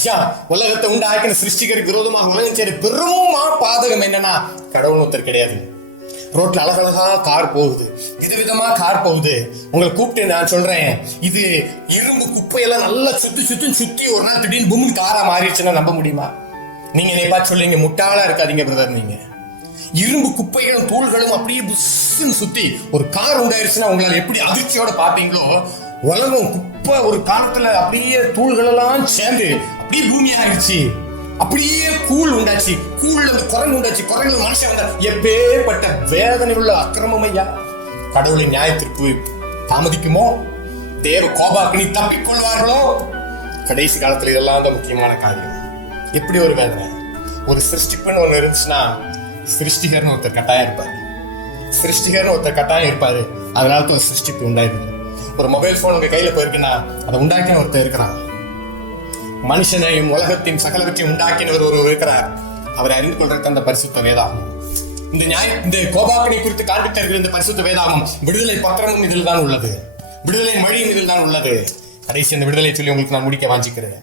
ஐயா, உலகத்தை உண்டாக்கின சிருஷ்டிகருக்கு விரோதமாக உலகம் செய்ய பெரும் பாதகம் என்னன்னா கடவுள் ஒருத்தர் கிடையாது. ரோட்ல அழகழகா கார் போகுது, விதவிதமா கார் போகுது. உங்களை கூப்பிட்டு நான் சொல்றேன், இது இரும்பு குப்பையெல்லாம் நல்லா சுத்தி ஒரு நாள் திடீர்னு பூமி காரா மாறிடுச்சுன்னா நம்ப முடியுமா? நீங்க என்னை பார்த்து சொல்லுங்க, முட்டாளா இருக்காதீங்க பிரதர். நீங்க இரும்பு குப்பைகளும் தூள்களும் அப்படியே புஷ்ன்னு சுத்தி ஒரு கார் உண்டாயிருச்சுன்னா உங்களால எப்படி அதிர்ச்சியோட பாப்பீங்களோ, உலகம் குப்பை ஒரு காலத்துல அப்படியே தூள்கள் எல்லாம் சேர்ந்து அப்படியே பூமி ஆயிடுச்சு. அப்படியே கூழ் உண்டாச்சு, கூழ்ல அந்த குரங்கு உண்டாச்சு, குரங்கு மனுஷன் வந்தா எப்பேற்பட்ட வேதனை உள்ள அக்கிரமம் ஐயா. கடவுளின் நியாயத்திற்கு தாமதிக்குமோ? தேவ கோபாக்கினி தப்பிக்கொள்வார்களோ? கடைசி காலத்துல இதெல்லாம் தான் முக்கியமான காரியம். எப்படி ஒரு வேதனை! ஒரு சிருஷ்டிப்புன்னு ஒண்ணு இருந்துச்சுன்னா சிருஷ்டிகர்னு ஒருத்தர் கட்டாயம் இருப்பாரு. சிருஷ்டிகர்னு ஒருத்தர் கட்டாயம் இருப்பாரு. அதனால தான் சிருஷ்டிப்பு உண்டாயிருது. ஒரு மொபைல் போன் உங்க கையில போயிருக்குன்னா அதை உண்டாக்கின ஒருத்தர் இருக்கிறான். மனுஷனையும் உலகத்தையும் சகலவற்றையும் உண்டாக்கினவர் ஒருவர் இருக்கிறார். அவரை அறிந்து கொள்றதுக்கு அந்த பரிசுத்த வேதாகம், இந்த கோபாக்கினை குறித்து காண்பித்தார்கள். இந்த பரிசுத்த வேதாகம் விடுதலை பத்திரமும் இதில் தான் உள்ளது, விடுதலை மொழியும் இதில் தான் உள்ளது. கடைசி அந்த விடுதலை சொல்லி உங்களுக்கு நான் முடிக்க வாஞ்சிக்கிறேன்.